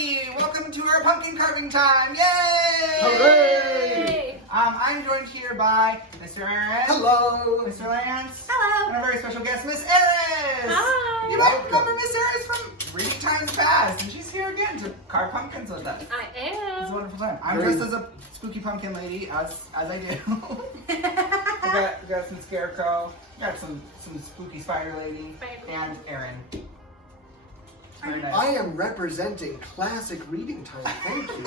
everybody! Welcome to our pumpkin carving time! Yay! Hooray! I'm joined here by Mr. Ayriss. Hello! Mr. Lance. Hello! And our very special guest, Miss Ayriss. Hi! You might remember Miss Ayriss from reading times past, and she's here again to carve pumpkins with us. I It's a am. wonderful time. I'm dressed as a spooky pumpkin lady, as I do. we got some scarecrow, got some spooky spider lady, and Aaron. Very nice. I am representing classic reading time. Thank you.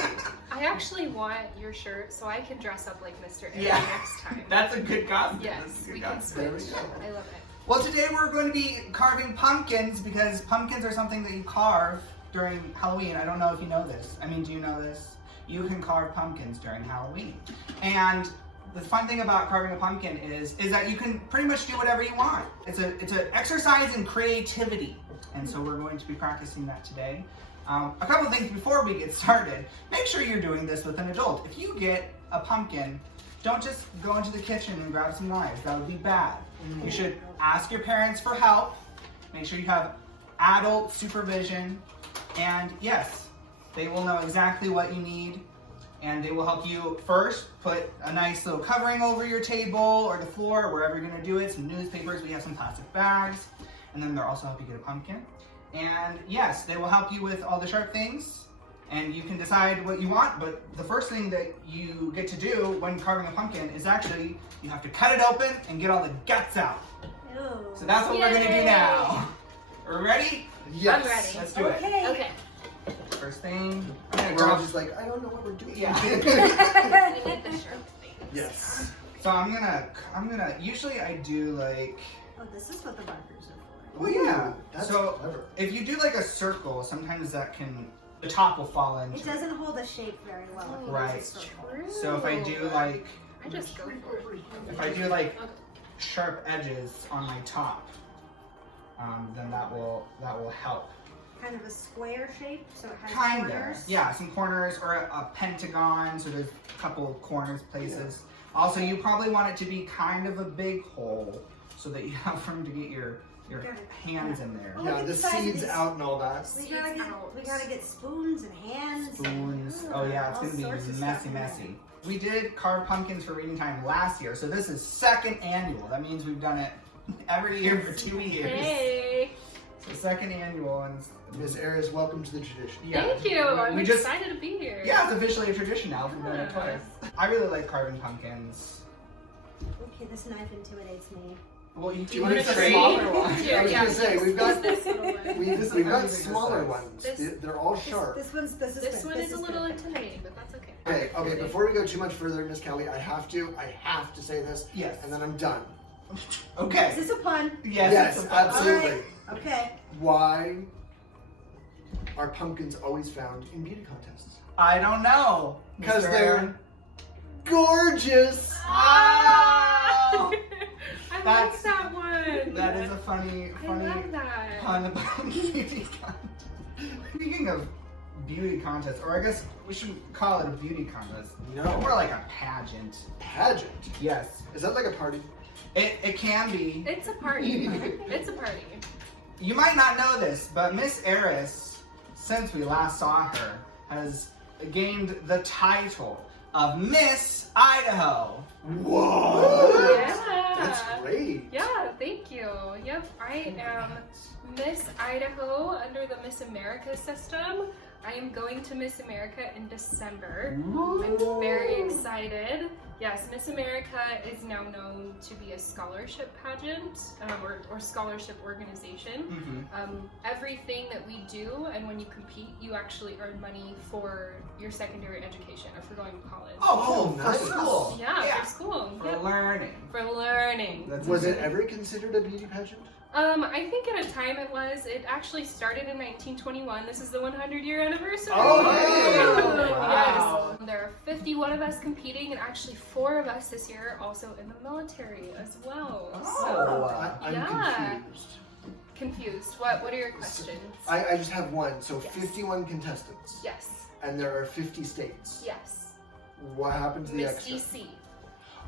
I actually want your shirt so I can dress up like Mr. Ayriss Yeah. next time. That's a good costume. Yes, That's a good we can costume. switch. I love it. Well, today we're going to be carving pumpkins because pumpkins are something that you carve during Halloween. I don't know if you know this. I mean, do you know this? You can carve pumpkins during Halloween. And the fun thing about carving a pumpkin is that you can pretty much do whatever you want. It's an exercise in creativity. And so we're going to be practicing that today. A couple of things before we get started. Make sure you're doing this with an adult. If you get a pumpkin, don't just go into the kitchen and grab some knives. That would be bad. You should ask your parents for help. Make sure you have adult supervision. And yes, they will know exactly what you need. And they will help you first put a nice little covering over your table or the floor, wherever you're gonna do it. Some newspapers, we have some plastic bags. And then they'll also help you get a pumpkin. And yes, they will help you with all the sharp things. And you can decide what you want, but the first thing that you get to do when carving a pumpkin is actually, you have to cut it open and get all the guts out. Ew. So that's what we're gonna do now. Are we ready? Yes. I'm ready. Let's do it. Okay. Okay. First thing, I'm gonna We're all grab- just like, I don't know what we're doing. Yeah. I need the sharp things. Yes. So I'm gonna, usually I do like, Oh, this is what the markers are well, yeah. Ooh, that's So clever. if you do like a circle, sometimes the top will fall for. into It doesn't hold a shape very well. If you Right. use a circle. True. So if I do like, I just go for it. if I do like Okay. sharp edges on my top, then that will help. Kind of a square shape, so it has Kind of, corners. yeah, some corners or a pentagon, so there's a couple of corners places. Also, you probably want it to be kind of a big hole so that you have room to get your Got it. hands in there. Oh, look Yeah, at the the size of seeds these. out and all that. We gotta get spoons and hands. Spoons. Oh yeah, it's All gonna sorts be of messy, stuff in there. messy. We did carve pumpkins for reading time last year, so this is second annual. That means we've done it every year for 2 years. Hey. So second annual, and Miss Ayriss, welcome to the tradition. yeah, Thank you. I'm we just excited to be here. yeah, it's officially a tradition now. We've done it Yeah. twice. I really like carving pumpkins. Okay, this knife intimidates me. Well, you Do you want want to to trade? trade? One? Here, I was yeah. gonna say, we've got- this little one. We've got This is smaller size. ones. This- They're all sharp. This one's This good. one is a good. little intimidating, but that's okay. Okay, before we go too much further, Miss Cali, I have to say this, Yes. and then I'm done. Okay. Is this a pun? Yes, Yes, it's absolutely. Alright. Okay. Why are pumpkins always found in beauty contests? I don't know. Because Mr. they're Aaron. gorgeous. Oh! I like That's- that one. That is a funny I love that. pun about beauty contest. Speaking of beauty contest, or I guess we shouldn't call it a beauty contest. No. More like a pageant. Pageant. Yes. Is that like a party? It can be. It's a party. It's a party. You might not know this, but Miss Ayriss, since we last saw her, has gained the title of Miss Idaho. Whoa! Yeah. That's great. Yeah, thank you. Yep, I am Miss Idaho under the Miss America system. I am going to Miss America in December. I'm very excited. Yes, Miss America is now known to be a scholarship pageant or scholarship organization. Everything that we do and when you compete, you actually earn money for your secondary education or for going to college. Oh, cool. nice. For school. Yeah, for school. For Yep. learning. For learning. That's Was it amazing. ever considered a beauty pageant? I think at a time it was. It actually started in 1921. This is the 100-year anniversary. Oh, hey! Wow. Yes. There are 51 of us competing, and actually 4 of us this year are also in the military as well. Oh. I'm Yeah. confused. Confused. What are your questions? I just have one. So Yes. 51 contestants. Yes. And there are 50 states. Yes. What happened to the Miss extra? DC.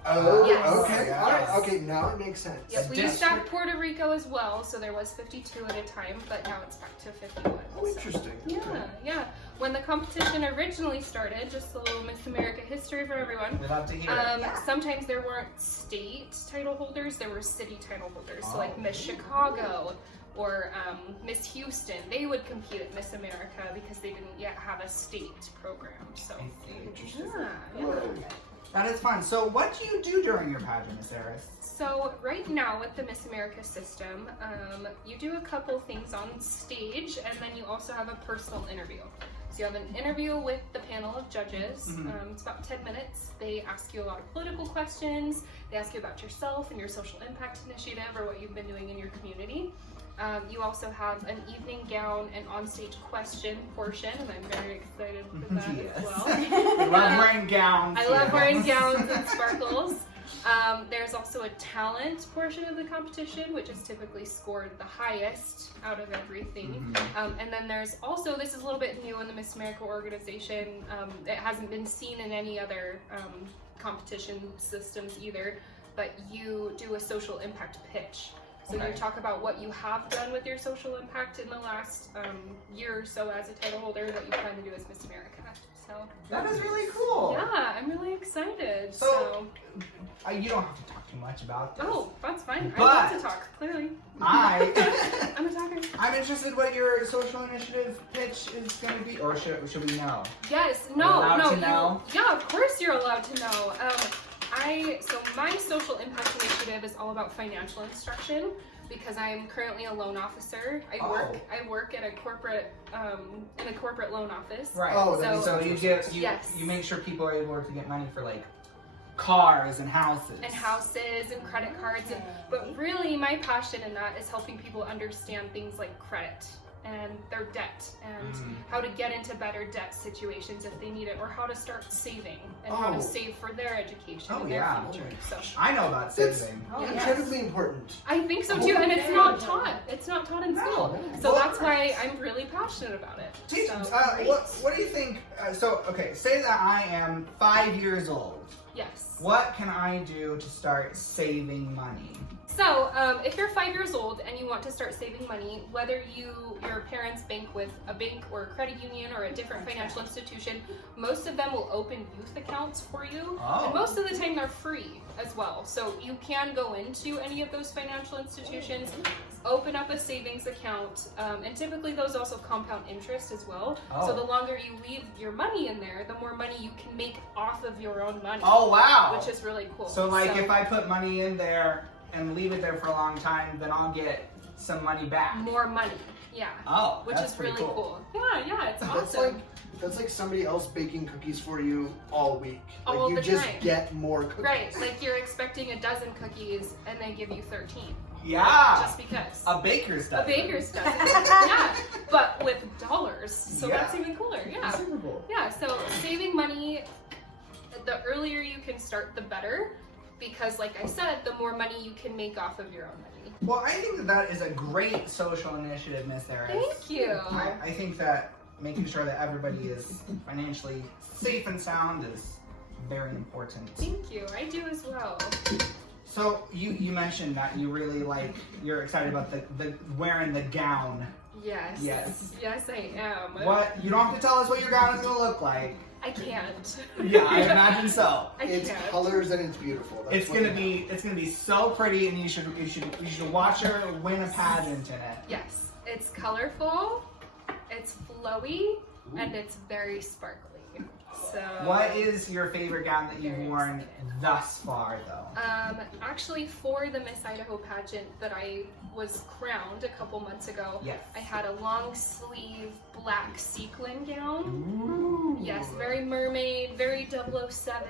Oh, Yes. okay. Yes. All right. Okay, now it makes sense. Yep, we used to district. have Puerto Rico as well, so there was 52 at a time, but now it's back to 51. Oh, so- interesting. Yeah, yeah. When the competition originally started, just a little Miss America history for everyone. We'd love to hear it. Yeah. Sometimes there weren't state title holders, there were city title holders. So like Oh. Miss Chicago or Miss Houston, they would compete at Miss America because they didn't yet have a state program. So I see. Interesting. yeah. That is fun. So what do you do during your pageant, Miss Ayriss? So right now with the Miss America system, you do a couple things on stage, and then you also have a personal interview. So you have an interview with the panel of judges. It's about 10 minutes. They ask you a lot of political questions. They ask you about yourself and your social impact initiative or what you've been doing in your community. You also have an evening gown and onstage question portion, and I'm very excited for that Yes. as well. We love wearing gowns. I love wearing gowns and sparkles. There's also a talent portion of the competition, which is typically scored the highest out of everything. And then there's also, this is a little bit new in the Miss America organization. It hasn't been seen in any other competition systems either, but you do a social impact pitch. So Okay. you talk about what you have done with your social impact in the last year or so as a title holder that you plan to do as Miss America. So That is really cool. yeah, I'm really excited. So- You don't have to talk too much about this. Oh, that's fine. I But- love to talk, clearly. I'm a talker. interested what your social initiative pitch is going to be, or should we know? Yes, You're no, allowed no. to know? Yeah, of course you're allowed to know. So my social impact initiative is all about financial instruction because I am currently a loan officer. I work at a corporate in a corporate loan office. Right. Oh, So- so Yes. you make sure people are able to get money for like cars and houses. And houses and credit cards. But really my passion in that is helping people understand things like credit and their debt and how to get into better debt situations if they need it, or how to start saving and how Oh. to save for their education Oh, and their yeah. future. So I know about That's saving. yes. incredibly important. I think so too, and it's not taught. It's not taught in No. school. So Well, that's why I'm really passionate about it. Teach, So, what do you think? Say that I am 5 years old. yes. What can I do to start saving money? So, if you're 5 years old and you want to start saving money, whether your parents bank with a bank or a credit union or a different financial institution, most of them will open youth accounts for you. Oh. And most of the time they're free as well. So you can go into any of those financial institutions, open up a savings account, and typically those also compound interest as well. Oh. So the longer you leave your money in there, the more money you can make off of your own money. Oh wow! Which is really cool. So if I put money in there and leave it there for a long time, then I'll get some money back. more money, yeah. Oh, Which that's is pretty really cool. Yeah, it's awesome. That's like somebody else baking cookies for you all week. Like All you the just time. get more cookies. Right, like you're expecting a dozen cookies and they give you 13. Yeah. Just because. A baker's A dozen. baker's dozen. Yeah, but with dollars. So Yeah. that's even cooler. Yeah. Super cool. Yeah, so saving money, the earlier you can start, the better. Because like I said, the more money you can make off of your own money. Well, I think that is a great social initiative, Miss Ayriss. Thank you. I think that making sure that everybody is financially safe and sound is very important. Thank you. I do as well. So you mentioned that you really you're excited about the wearing the gown. Yes. Yes. Yes, I am. What? You don't have to tell us what your gown is going to look like. I can't. Yeah, I imagine so. I It's can't. colors and it's beautiful. That's It's what gonna you be so pretty, and you should watch her win a pageant in it. Yes, it's colorful, it's flowy, and it's very sparkly. So What is your favorite gown that you've Very worn excited. thus far, though? Actually, for the Miss Idaho pageant that I was crowned a couple months ago, Yes. I had a long sleeve black sequin gown. Ooh. Yes, very mermaid, very 007.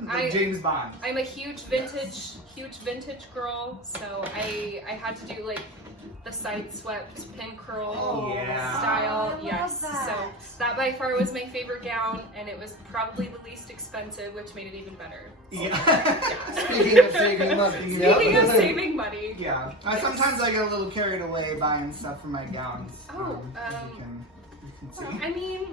Like James Bond. I'm a huge vintage girl, so I had to do like the side swept pin curl Oh, yeah. style. I love Yes, that. so that by far was my favorite gown, and it was probably the least expensive, which made it even better. Yeah. Speaking of saving money. Speaking of saving money, Yeah. Sometimes I get a little carried away buying stuff for my gowns. Oh, you can See? I mean,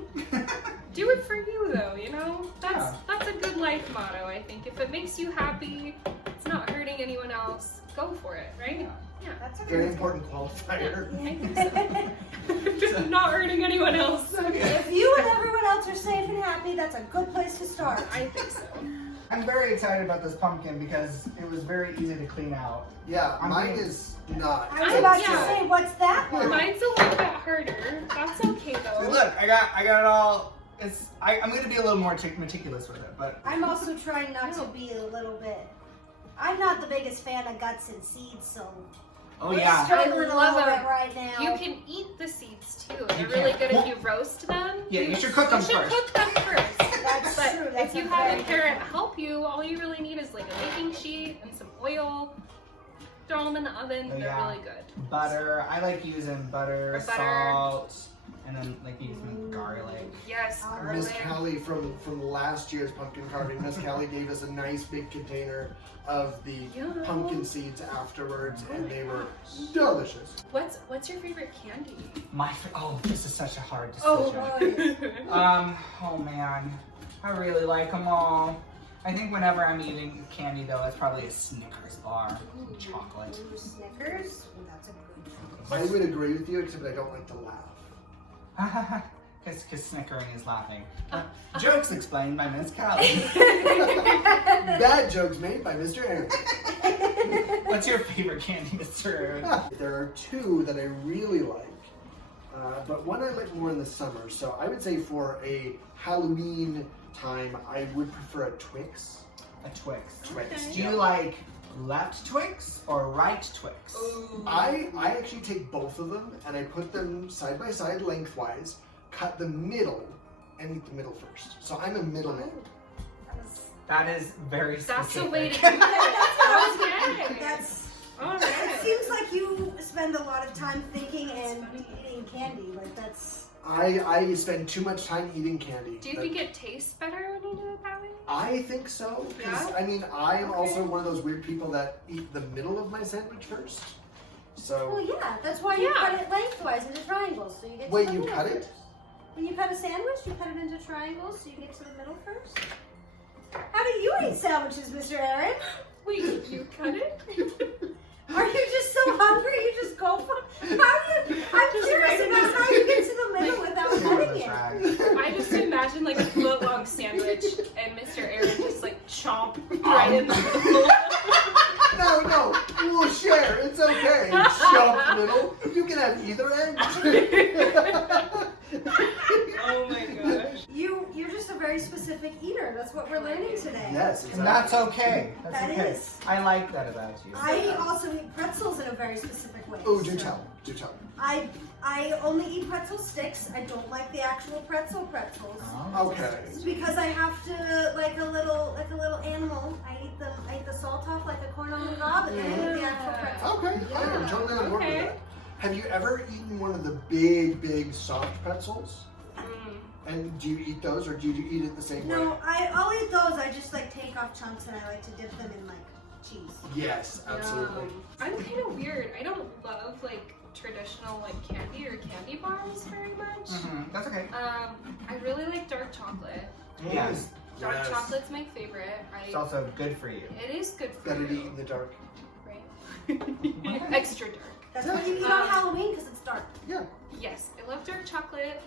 do it for you though, you know? Yeah. That's a good life motto, I think. If it makes you happy, it's not hurting anyone else, go for it, right? Yeah. That's a Very good important qualifier. I think so. Not hurting anyone else. If you and everyone else are safe and happy, that's a good place to start. I think so. I'm very excited about this pumpkin because it was very easy to clean out. Yeah, I'm mine being- is not. I was about to Yeah. say, what's that one? Mine's a little bit harder. That's okay See, though. look, I got it all. I'm going to be a little more meticulous with it, but I'm also trying not to be a little bit. I'm not the biggest fan of guts and seeds, so oh we're yeah. struggling a love little them. bit right now. You can eat the seeds too. They're You really can. good if you roast them. Yeah, you should cook them You should first. cook them first. That's But true. That's if you a have very a good parent point. help you, all you really need is like a baking sheet and some oil. Throw them in the oven. Oh, They're yeah. really good. Butter. I like using butter, Or butter. salt, and then like using garlic. Yes, Miss garlic. Cali from last year's pumpkin carving, Miss Cali gave us a nice big container of the Yum. pumpkin seeds afterwards, and they were gosh. delicious. What's your favorite candy? Oh, this is such a hard Oh, decision. Oh man, I really like them all. I think whenever I'm eating candy though, it's probably a Snickers bar, chocolate. Ooh, Snickers? Ooh, that's a good I would agree with you, except I don't like to laugh. Because snickering is laughing. Jokes explained by Miss Cali. Bad jokes made by Mr. Aaron. What's your favorite candy, Mr. Aaron? There are two that I really like, but one I like more in the summer. So I would say for a Halloween time, I would prefer a Twix. A Twix. Twix. Okay. Do you like left Twix or right Twix? Ooh. I actually take both of them and I put them side by side lengthwise, cut the middle, and eat the middle first. So I'm a middleman. That is very specific. That's the way to do it. Okay. That's. All It right. seems like you spend a lot of time thinking and eating candy. Like that's. I spend too much time eating candy. Do you think it tastes better when you do it that way? I think so. Because, Yeah? I mean, I am Okay. also one of those weird people that eat the middle of my sandwich first. So, Well, yeah. That's why you Yeah. cut it lengthwise into triangles, so you get. wait, to the you middle cut first. it? When you cut a sandwich, you cut it into triangles, so you get to the middle first. How do you eat sandwiches, Mr. Aaron? Wait, you cut it? Are you just so hungry you just go for how do you I'm Just curious right in about the- how you get to the middle without cutting it. Right. I just imagine like a foot-long sandwich and Mr. Aaron just like chomp right in the middle. No, we'll share. It's okay. Shove middle. You can have either end. Oh my gosh. You're just a very specific eater. That's what we're learning today. Yes, exactly. And that's okay. That's That okay. is. I like that about you. I also eat pretzels in a very specific way. Oh, do So tell. Do tell. I only eat pretzel sticks. I don't like the actual pretzels. Oh. Okay. It's because I have to like a little animal. I eat the salt off like a corn on the cob and then I eat the actual pretzel. Okay. I am totally on board with Okay. that. Have you ever eaten one of the big soft pretzels? Mm. And do you eat those, or do you eat it the same way? No, I'll eat those. I just like take off chunks and I like to dip them in like cheese. Yes, absolutely. I'm kind of weird. I don't love like traditional like candy or candy bars very much. Mhm, that's okay. I really like dark chocolate. Yes. Dark Yes. chocolate's my favorite. It's also good for you. It is good for Better to eat you, in the dark. right? Extra dark. That's what you eat on Halloween because it's dark. Yeah. Yes, I love dark chocolate.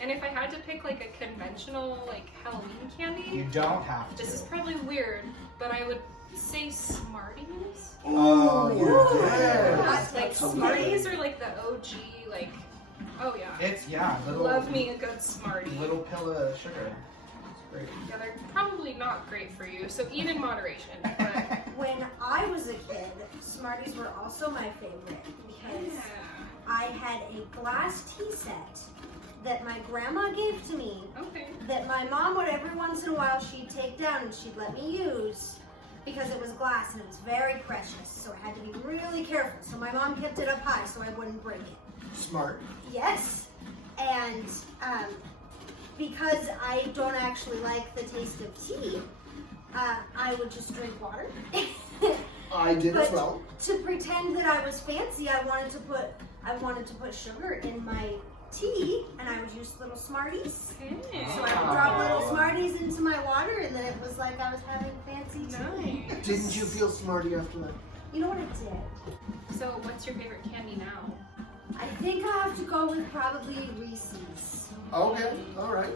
And if I had to pick like a conventional like Halloween You candy, don't have to. this is probably weird, but I would say Smarties. Oh, Ooh. you did. Like Absolutely. Smarties are like the OG, like, oh yeah. It's little. Love me a good Smartie. Little pill of sugar. It's great. Yeah, they're probably not great for you, so eat in moderation. But When I was a kid, Smarties were also my favorite because yeah. I had a glass tea set that my grandma gave to me Okay. that my mom would every once in a while she'd take down and she'd let me use because it was glass and it was very precious, so I had to be really careful. So my mom kept it up high so I wouldn't break it. Smart. Yes, and because I don't actually like the taste of tea, I would just drink water. I did as But well. to pretend that I was fancy, I wanted to put sugar in my tea, and I would use little Smarties. Okay. So I would drop little Smarties into my water, and then it was like I was having fancy tea. Nice. Didn't you feel smarty after that? You know what I did? So, what's your favorite candy now? I think I have to go with probably Reese's. Okay, all right.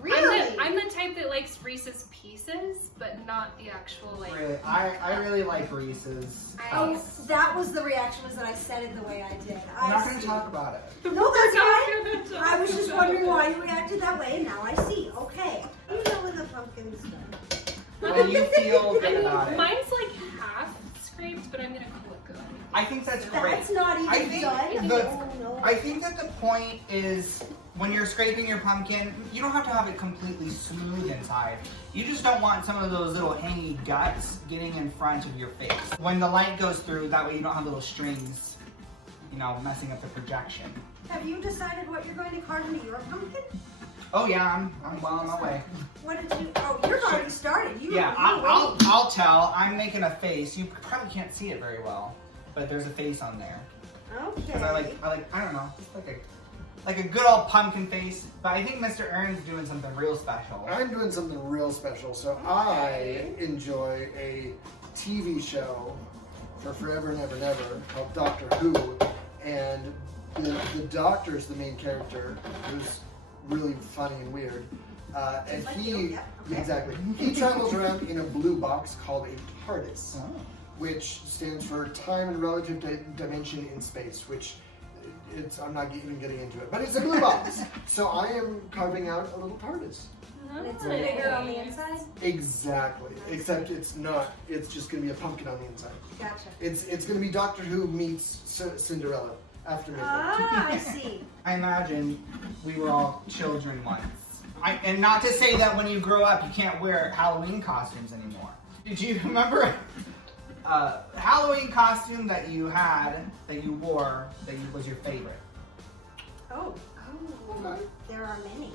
Really? I'm the type that likes Reese's Pieces, but not the actual like. Really, I really like Reese's. Oh, that was the reaction, was that I said it the way I did. I'm not going to talk about it. No, that's fine. We're not gonna I was talk just about wondering it. why you reacted that way, and now I see. Okay. You know with the pumpkins. When you feel I good mean, about it. mine's like half scraped, but I'm gonna call it good. I think that's great. That's not even I think done. the- Oh, no. I think that the point is when you're scraping your pumpkin, you don't have to have it completely smooth inside. You just don't want some of those little hangy guts getting in front of your face. When the light goes through, that way you don't have little strings, you know, messing up the projection. Have you decided what you're going to carve into your pumpkin? Oh yeah, I'm well on my way. What did you? Oh, you're already started. Yeah, I'll tell. I'm making a face. You probably can't see it very well, but there's a face on there. Okay. Cause I don't know, just like a good old pumpkin face. But I think Mr. Aaron's doing something real special. I'm doing something real special. So I enjoy a TV show for forever and ever and ever called Doctor Who, and the doctor's the main character, who's really funny and weird. And Like he you, yeah, okay. exactly he travels around in a blue box called a TARDIS, Oh. which stands for time and relative dimension in space, which I'm not even getting into it, but it's a blue box. So I am carving out a little TARDIS. And it's bigger on the inside. Exactly, except it's not. It's just going to be a pumpkin on the inside. Gotcha. It's going to be Doctor Who meets Cinderella after midnight. Ah, I see. I imagine we were all children once. And not to say that when you grow up you can't wear Halloween costumes anymore. Did you remember Halloween costume that you had, that you wore, that was your favorite? Oh, Okay. there are many.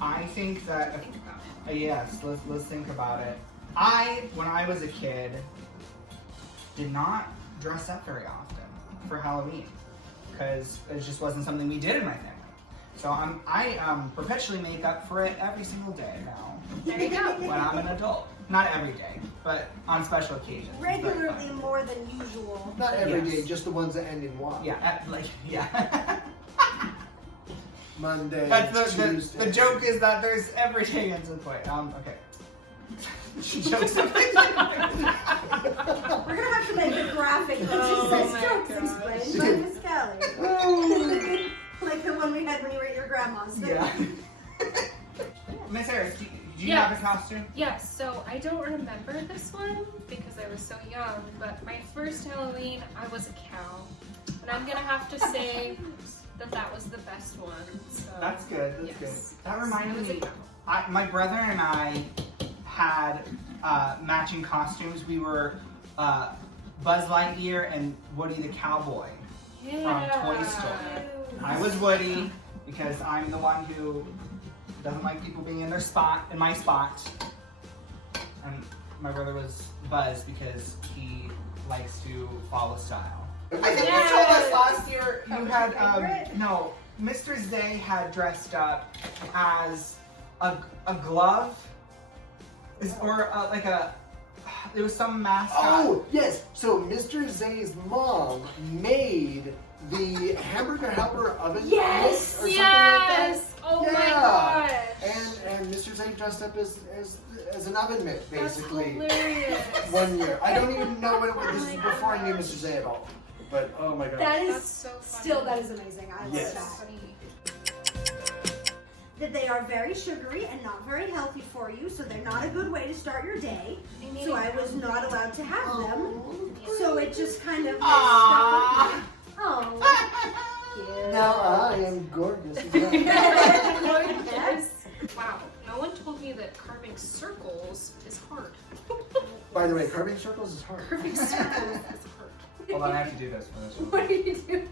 I think that, Think about it. yes, let's think about it. When I was a kid, did not dress up very often for Halloween because it just wasn't something we did in my family. So I perpetually make up for it every single day now There you go. when I'm an adult. Not every day, but on special occasions. It's very Regularly fun. more than usual. Not every day, Yes. just the ones that end in Y. Yeah. Monday, That's Tuesday. the joke is that there's every day ends with wait. Okay. Jokes. We're gonna have to make a graphic that Oh just my says jokes gosh. explained by Miss Cali. Like the one we had when you were at your grandma's. Yeah. Miss Ayriss, do you Yes. have a costume? Yes, so I don't remember this one because I was so young, but my first Halloween, I was a cow. And I'm gonna have to say that was the best one. So, That's good. That's yes. good. That I reminded was a me. cow. My brother and I had matching costumes. We were Buzz Lightyear and Woody the Cowboy from Toy Story. I was Woody because I'm the one who doesn't like people being in my spot. And my brother was Buzz because he likes to follow style. I think you told us last year you had no, Mr. Zay had dressed up as a glove, it was some mascot. Oh, yes. So Mr. Zay's mom made the hamburger helper oven Yes! mitt or Yes! something Oh like that. my Yeah. gosh! And Mr. Zay dressed up as an oven mitt, basically. That's hilarious. 1 year. I don't even know what it was. This Oh is my before I knew gosh. Mr. Zay at all. But oh my gosh. That is That's so funny. still, that is amazing. I love Yes. that. Funny. That they are very sugary and not very healthy for you, so they're not a good way to start your day. So I was not allowed to have them. So it just kind of Aww. stuck with me. Oh. Now I am gorgeous. as well. Yes. Wow, no one told me that carving circles is hard. By the way, carving circles is hard. Carving circles is hard. Hold on, I have to do this for this one. What do you do?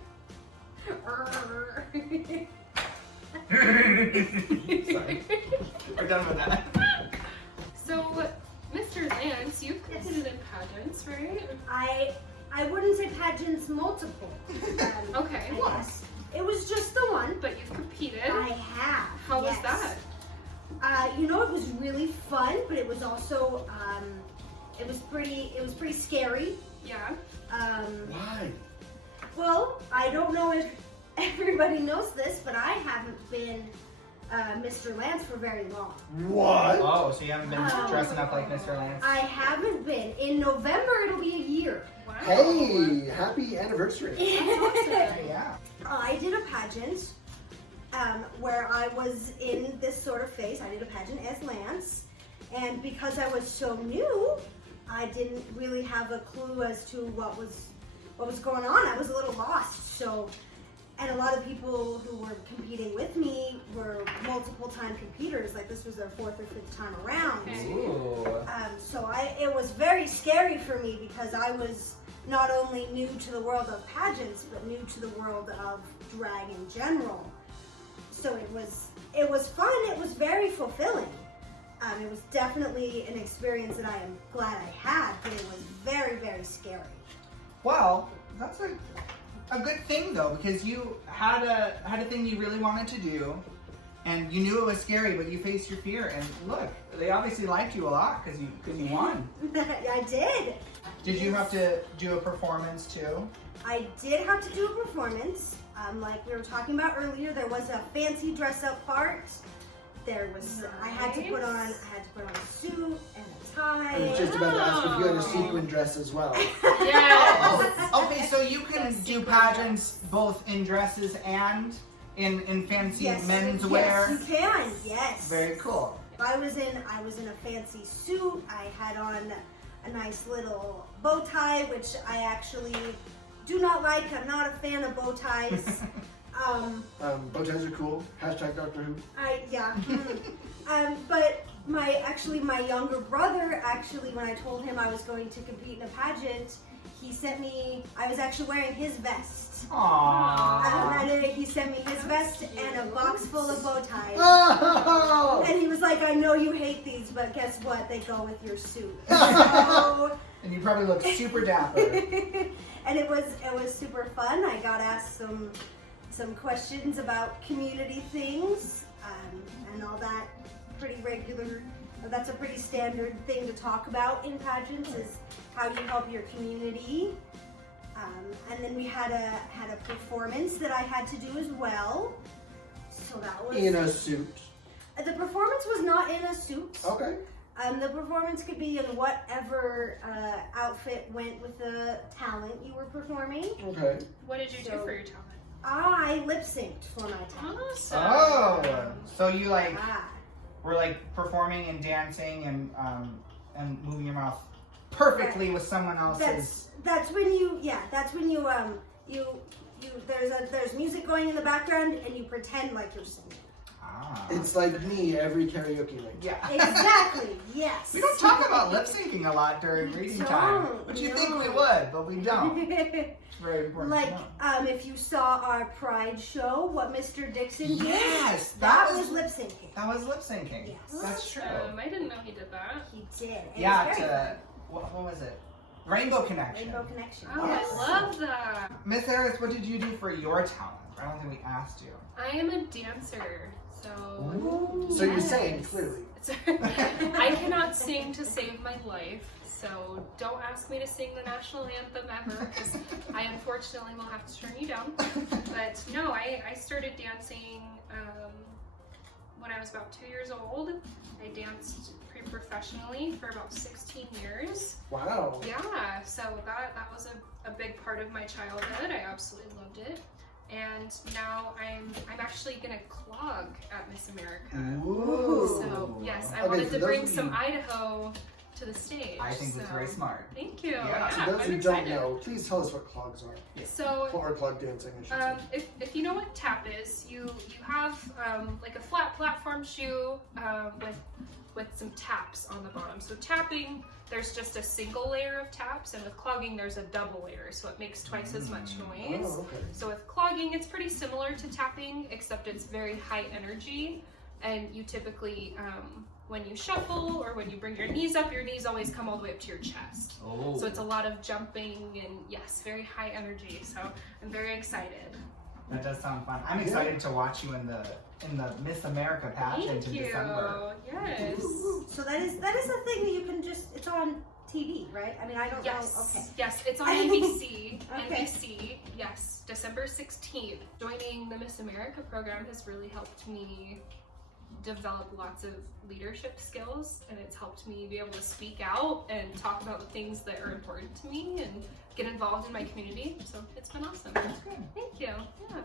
Sorry. We're done with that. So, Mr. Lance, you've competed in pageants, right? I wouldn't say pageants multiple. Okay. Yes. It was just the one. But you've competed. I have. How was yes. that? You know, it was really fun, but it was also it was pretty scary. Yeah. Why? Well, I don't know if everybody knows this, but I haven't been Mr. Lance for very long. What? Oh, so you haven't been dressing up like Mr. Lance? I haven't been. In November, it'll be a year. Wow. Hey, happy anniversary. Yeah. I did a pageant where I was in this sort of face. I did a pageant as Lance, and because I was so new, I didn't really have a clue as to what was going on. I was a little lost. So, and a lot of people who were competing with me were multiple-time competitors. Like this was their 4th or 5th time around. Okay. Ooh. So it was very scary for me because I was not only new to the world of pageants, but new to the world of drag in general. So it was fun. It was very fulfilling. It was definitely an experience that I am glad I had, but it was very, very scary. Well, that's a good thing though, because you had a thing you really wanted to do, and you knew it was scary, but you faced your fear. And look, they obviously liked you a lot because you won. I did. Did you have to do a performance too? I did have to do a performance. Like we were talking about earlier, there was a fancy dress-up part. There was I had to put on a suit and a tie. I was just about to ask if you had a sequin dress as well. Yes. Oh, okay, so you can do pageants both in dresses and in fancy men's wear. Yes, you can. Yes. Very cool. I was in a fancy suit. I had on a nice little bow tie, which I actually do not like. I'm not a fan of bow ties. Bow ties are cool. Hashtag Doctor Who. But my younger brother, when I told him I was going to compete in a pageant, he sent me, I was actually wearing his vest. Aww. He sent me his vest and a box full of bow ties. Oh! And he was like, I know you hate these, but guess what? They go with your suit. So, And you probably look super dapper. and it was super fun. I got asked some questions about community things and all that. Pretty regular. That's a pretty standard thing to talk about in pageants is how you help your community. And then we had a performance that I had to do as well. So that was In a suit. The performance was not in a suit. Okay. The performance could be in whatever outfit went with the talent you were performing. Okay. What did you do for your talent? I lip synced for my talent. Awesome. Oh, so you Ah. were performing and dancing and moving your mouth perfectly with someone else's. That's when you there's music going in the background and you pretend like you're singing. Ah. It's like me every karaoke night. Yeah. Exactly. Yes. We don't talk about lip syncing a lot during reading time, but you think we would, but we don't. It's very important. Like to know. if you saw our Pride show, what Mr. Dixon did. Yes, that was lip syncing. That was lip syncing. Yes. That's true. I didn't know he did that. He did. It Yeah. was very fun. What was it? Rainbow Connection. Rainbow Connection. Oh, Yes. I love that. Miss Ayriss, what did you do for your talent? I don't think we asked you. I am a dancer, so. Ooh. So you're saying clearly. I cannot sing to save my life, so don't ask me to sing the national anthem ever, because I unfortunately will have to turn you down. But no, I started dancing when I was about 2 years old. I danced pretty professionally for about 16 years. Wow. Yeah, so that was a big part of my childhood. I absolutely loved it. And now I'm actually gonna clog at Miss America. Ooh. So yes, I Okay, wanted for to those bring of some you- Idaho to the stage. I think that's very smart. Thank you. Yeah. Yeah, For those I'm who excited. don't know, please tell us what clogs are. So Or clog dancing, I should say. if you know what tap is, you have like a flat platform shoe with some taps on the bottom. So tapping, there's just a single layer of taps, and with clogging there's a double layer, so it makes twice as much noise. Oh, okay. So with clogging, it's pretty similar to tapping, except it's very high energy, and you typically, when you shuffle or when you bring your knees up, your knees always come all the way up to your chest. Oh. So it's a lot of jumping and yes, very high energy. So I'm very excited. That does sound fun. I'm excited to watch you in the Miss America pageant in December. Yes. So that is a thing that you can just, it's on TV, right? I mean, I don't know. Okay. Yes, it's on ABC. Okay. NBC. Yes, December 16th. Joining the Miss America program has really helped me develop lots of leadership skills, and it's helped me be able to speak out and talk about the things that are important to me and get involved in my community. So it's been awesome. That's good. Thank you. Yeah.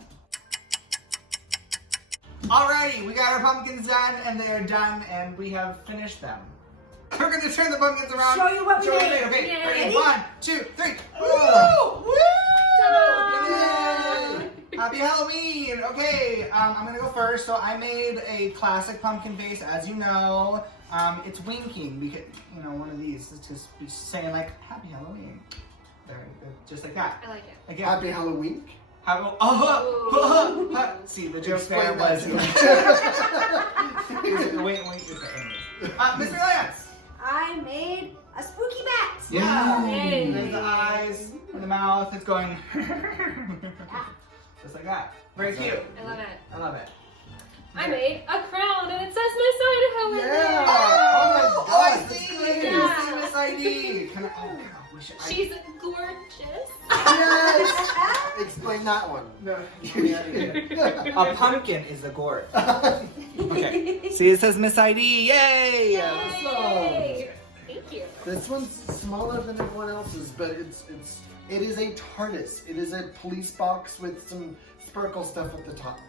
Alrighty, we got our pumpkins done, and they are done, and we have finished them. We're gonna turn the pumpkins around. Show you what we made. Okay, Yay. ready? 1, 2, 3. Woo! Woo! Yay! Happy Halloween! Okay, I'm gonna go first. So I made a classic pumpkin face, as you know. It's winking because one of these is just saying like Happy Halloween. There, just like that. I like it. Again. Happy Halloween. See, the joke there was. Wait. Okay, anyways. Mr. Lance. I made a spooky bat. Yeah. Yay. There's the eyes and the mouth. It's going just like that. Very cute. I love it. I love it. I made a crown and it says Miss Idaho in Yeah. there. Oh my I God, see. that's great. I see Miss ID. She's gorgeous. Yes. Explain that one. No. A pumpkin is a gourd. Okay. See, it says Miss ID. Yay! Yay. Thank you. This one's smaller than everyone else's, but it is a TARDIS. It is a police box with some sparkle stuff at the top.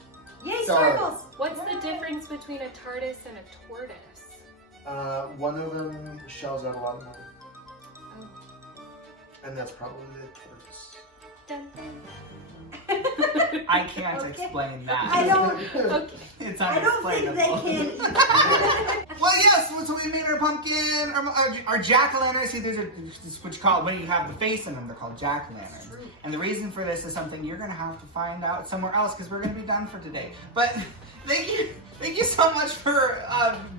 Yay, Sorry. sparkles. What's the difference between a TARDIS and a tortoise? One of them shells out a lot of money, Oh. and that's probably the TARDIS. Dun, dun. I can't Okay. explain that. I don't. Okay. It's I don't think they unexplainable. can. Well, yes, so we made our pumpkin, our jack-o'-lantern. See, this is what you call it when you have the face in them. They're called jack-o'-lanterns. True. And the reason for this is something you're going to have to find out somewhere else because we're going to be done for today. But thank you so much for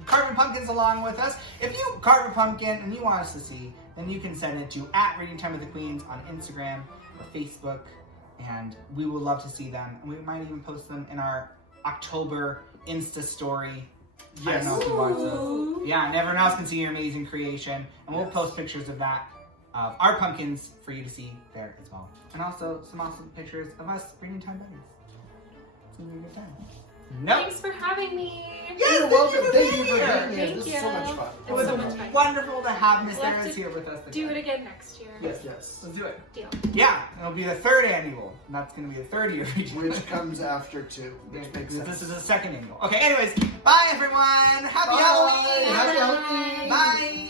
carving pumpkins along with us. If you carve a pumpkin and you want us to see, then you can send it to @ReadingTimeWithTheQueens on Instagram or Facebook. And we would love to see them. And we might even post them in our October Insta story. I don't know if you watch those. Yeah, and everyone else can see your amazing creation. And we'll post pictures of that, of our pumpkins for you to see there as well. And also some awesome pictures of us Reading Time buddies. It's gonna be a good time. Nope. Thanks for having me. You're welcome. Thank you for being here. Thank This you. is so much fun. It was so much fun. wonderful to have Miss We'll have Ayriss to here with us. Do it again next year. Yes, Yes. let's do it. Deal. Yeah, it'll be the 3rd annual. And that's gonna be the 3rd year. Which comes after 2, which makes sense. This is the 2nd annual. Okay, anyways, bye everyone. Happy Bye. Halloween. Happy Halloween. Bye.